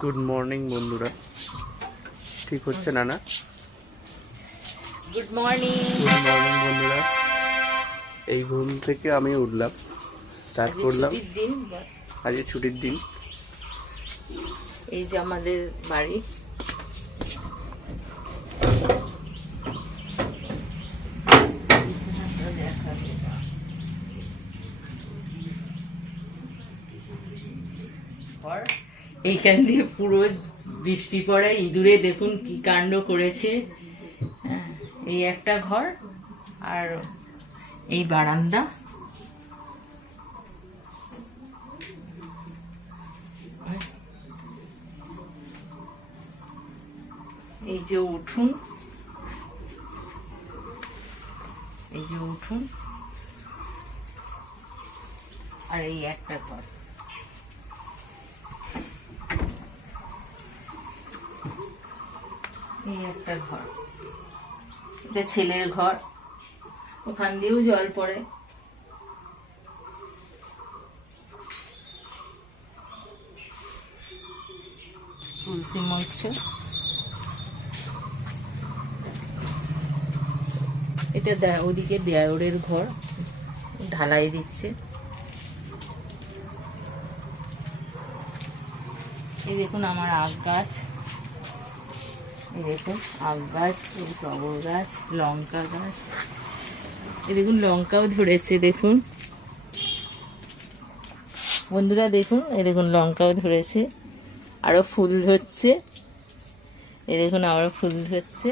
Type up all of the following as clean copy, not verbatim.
Good morning বন্ধুরা। ঠিক হচ্ছে না না? Good morning. গুড মর্নিং বন্ধুরা। এই ঘুম থেকে আমি উঠলাম, স্টার্ট করলাম। আজকে ছুটির দিন। এই যে আমাদের বাড়ি। এইখান দিয়ে পুরো বৃষ্টি পড়ে, ইঁদুরে দেখুন কি কাণ্ড করেছে। এই একটা ঘর আর এই বারান্দা। এই যে উঠুন, এই যে উঠুন, আর এই একটা ঘর। এই একটা ঘর, এটা ছেলের ঘর। ওখান দিয়েও জল পড়ে। তুলসী মঞ্চ, এটা ওদিকে দেওরের ঘর, ঢালাই দিচ্ছে। এই দেখুন আমার আখ গাছ, এই দেখুন আখ গাছ, এই টগর গাছ, লঙ্কা গাছ। এই দেখুন লঙ্কাও ধরেছে, দেখুন বন্ধুরা, দেখুন এই দেখুন লঙ্কাও ধরেছে, আরো ফুল ধরছে। এই দেখুন আরো ফুল ধরছে।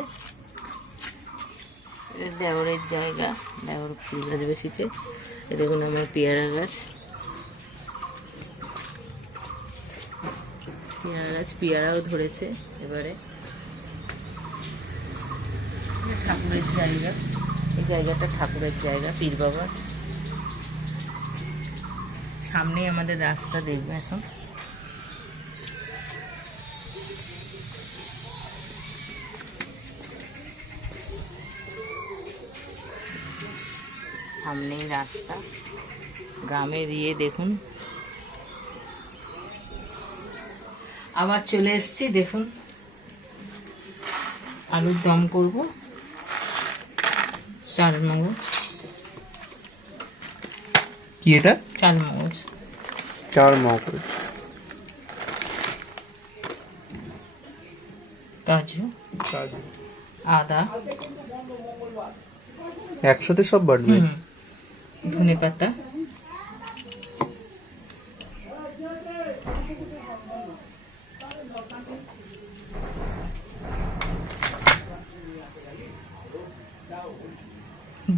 দেওরের জায়গা, দেওর ফুল গাছ বেশিছে। এই দেখুন আমার পেয়ারা গাছ, পেয়ারা গাছ, পেয়ারাও ধরেছে। এবারে ঠাকুরের জায়গা, এই জায়গাটা ঠাকুরের জায়গা, পীর বাবার। সামনেই আমাদের রাস্তা, দেখবে এখন। সামনেই রাস্তা, গ্রামের ইয়ে দেখুন। আবার চলে এসেছি, দেখুন আলুর দম করব। চাল মগজ, কি এটা? চাল মগজ, চার মগজ, কাজু, আদা, একসাথে সব বাড়বে। ধনে পাতা,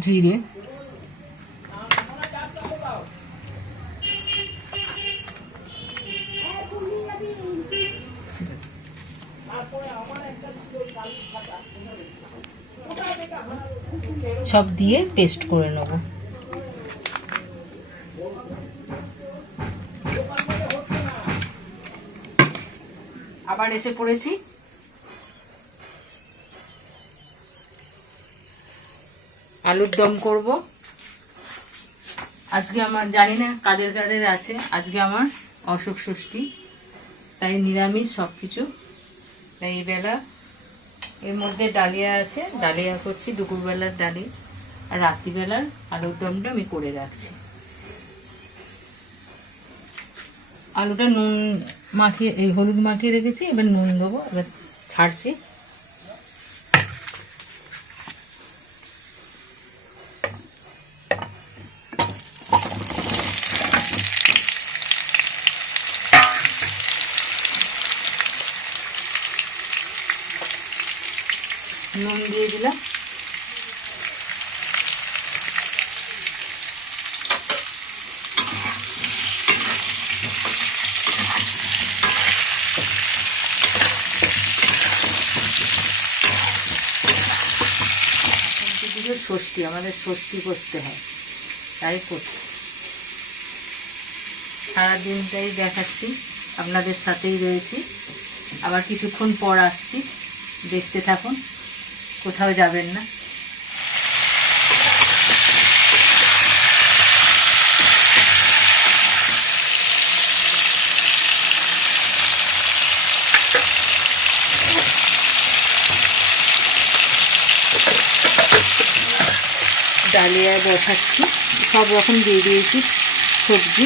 জিরে, সব দিয়ে পেস্ট করে নেব। আবার এসে পড়েছি। আলুর দম করব আজকে। আমার জানি না কাদের কাদের আছে, আজকে আমার অশোক ষষ্ঠী, তাই নিরামিষ সব কিছু। তাই এই বেলা এর মধ্যে ডালিয়া আছে, ডালিয়া করছি, দুপুরবেলার ডালি, আর রাত্রিবেলার আলুর দমটা আমি করে রাখছি। আলুটা নুন মাখিয়ে, এই হলুদ মাখিয়ে রেখেছি, এবার নুন দেবো, এবার ছাড়ছি। নুন দিয়ে দিলাম। ষষ্ঠী, আমাদের ষষ্ঠী করতে হয়, তাই করছি। সারাদিনটাই দেখাচ্ছি, আপনাদের সাথেই রয়েছি। আবার কিছুক্ষণ পর আসছি, দেখতে থাকুন, কোথাও যাবেন না। ডালিয়া বসাচ্ছি। সব রকম দিয়ে দিয়েছি সবজি,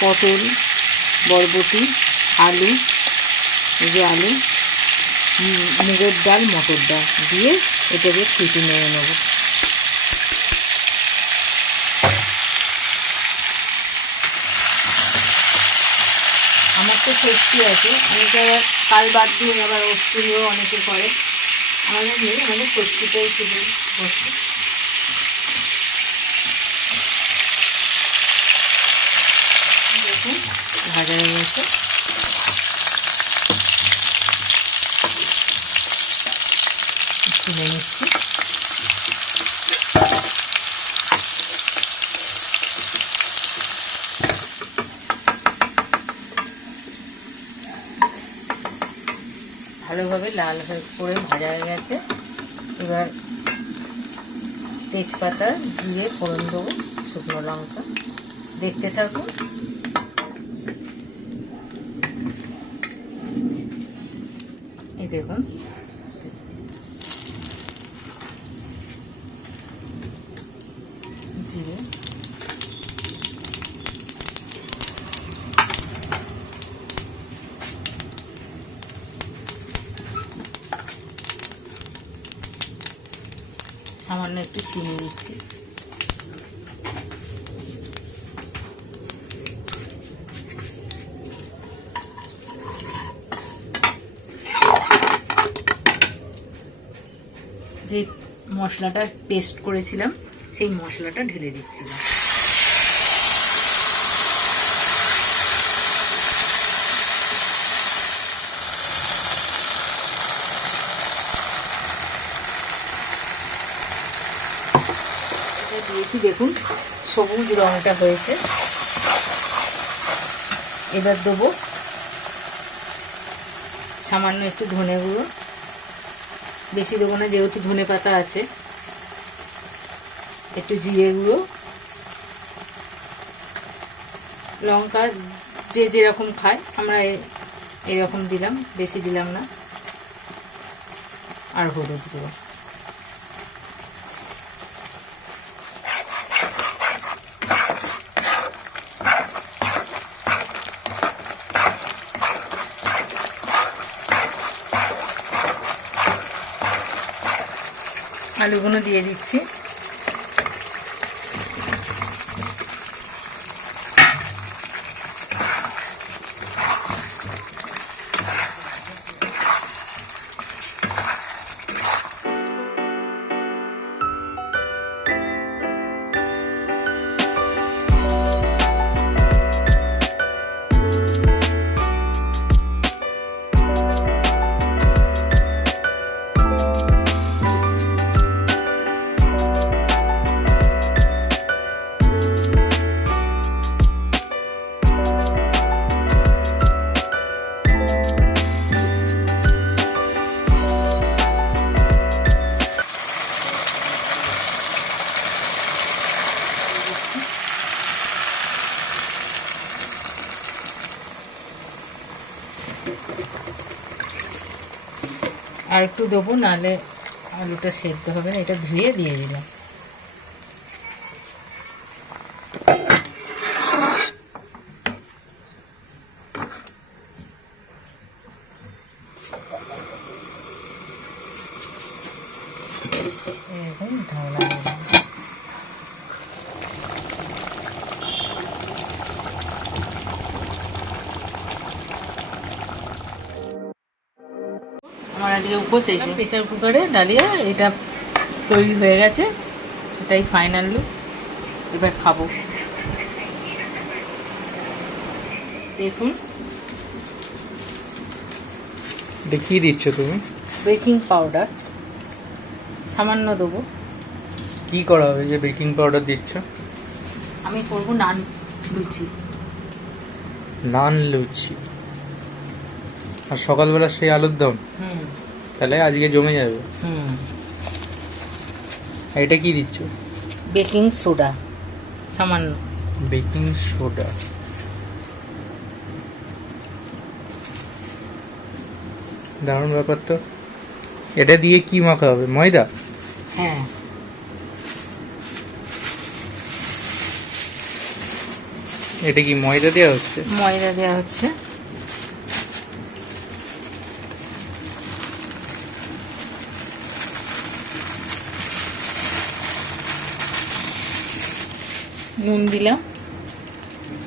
পটল, বরবটি, আলু, এই যে আলু, মুগের ডাল, মটর ডাল দিয়ে এটাকে সিটি মেরে নেব। আমার তো ষষ্ঠী আছে, অনেকে আবার কাল বাদ দিয়ে আবার অষ্টমীও অনেকে করে, আমাদের নেই, আমাদের ষষ্ঠীটাই শুধু বসে। দেখুন ভাজা হয়ে গেছে। তুলে নিচ্ছি। ভালোভাবে লাল করে ভাজা হয়ে গেছে। এবার তেজপাতা, জিরে ফোড়ন দেবো, শুকনো লঙ্কা। দেখতে থাকুন। এই দেখুন জিরে, সামান্য একটু চিনি দিচ্ছি। যে মশলাটা পেস্ট করেছিলাম সেই মশলাটা ঢেলে দিচ্ছিলাম। দিয়েছি, দেখুন সবুজ রঙটা হয়েছে। এবার দেবো সামান্য একটু ধনে গুঁড়ো, বেশি দেবো না যেহেতু ধনে পাতা আছে। একটু জিরে গুঁড়ো, লঙ্কা যে যেরকম খায়, আমরা এরকম দিলাম, বেশি দিলাম না। আর হলুদ গুঁড়ো। আলুগুলো দিয়ে দিচ্ছি। আর একটু দেবো, নাহলে আলুটা সেদ্ধ হবে না। এটা ধুয়ে দিয়ে দিলাম। এখন ঢালা আমার আজকে উপোস। এই যে প্রেসার কুকারে ডালিয়া এটা তৈরি হয়ে গেছে, এটাই ফাইনাল লুক। এবার খাবো। দেখুন দেখিয়ে দিচ্ছ তুমি। বেকিং পাউডার সামান্য দেবো। কি করা হবে যে বেকিং পাউডার দিচ্ছ? আমি করবো নান লুচি। নান লুচি আর সকালবেলা সেই আলুর দম, তাহলে আজকে জমে যাবে। এটা কি দিচ্ছ? বেকিং সোডা সামান্য। বেকিং সোডা, দারুণ ব্যাপার তো। এটা দিয়ে কি মাখা হবে? ময়দা? হ্যাঁ, এটা কি ময়দা দেওয়া হচ্ছে? ময়দা দেওয়া হচ্ছে। নুন দিলাম,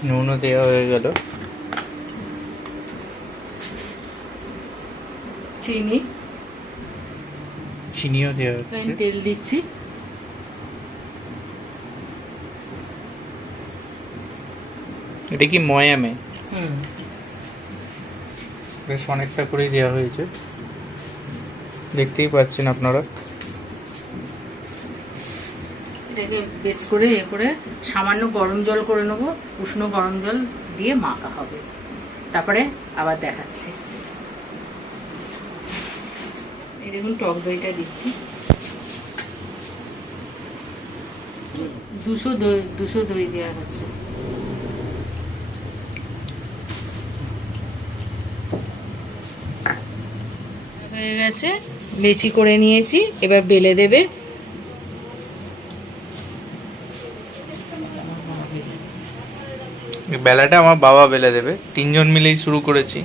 নুনও দেওয়া হয়ে গেল। চিনি, চিনিও দেওয়া হচ্ছে। তেল দিচ্ছি। এটা কি ময়ামে? হুম, বেশ অনেকটা করেই দেওয়া হয়েছে, দেখতেই পাচ্ছেন আপনারা। এটাকে বেশ করে করে সামান্য গরম জল করে নেবো, উষ্ণ গরম জল দিয়ে মাখা হবে, তারপরে আবার দেখাচ্ছি। এই দেখুন টক দইটা দিচ্ছি, 200 দই দেওয়া হচ্ছে। হয়ে গেছে, লেচি করে নিয়েছি, এবার বেলে দেবে। বেলাটা আমার বাবা বেলে দেবে, 3জন মিলেই শুরু করেছি।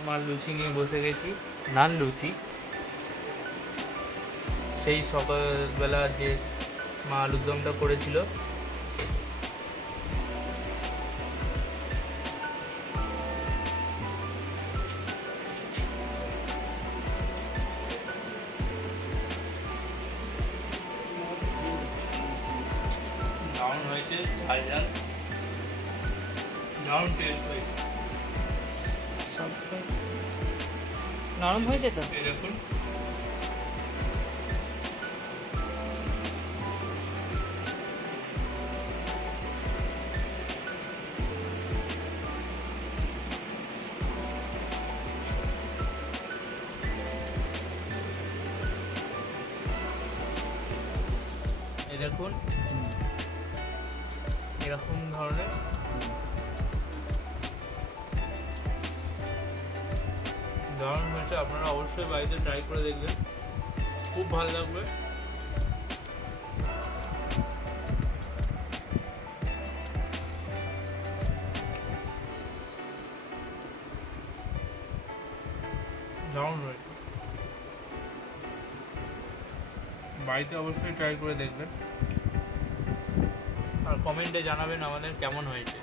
আমার লুচি নিয়ে বসে গেছি, নান লুচি। সেই সকালবেলা যে মা আলুর দমটা করেছিল, দারুণ হয়েছে, ঝাল দারুণ টেস্ট হয়েছে। নরম হয়েছে তো? এই দেখুন, এই দেখুন এরকম ধরনের দারুণ হয়েছে। আপনারা অবশ্যই বাড়িতে ট্রাই করে দেখবেন, খুব ভালো লাগবে। দারুণ হয়েছে। বাড়িতে অবশ্যই ট্রাই করে দেখবেন আর কমেন্টে জানাবেন আমাদের কেমন হয়েছে।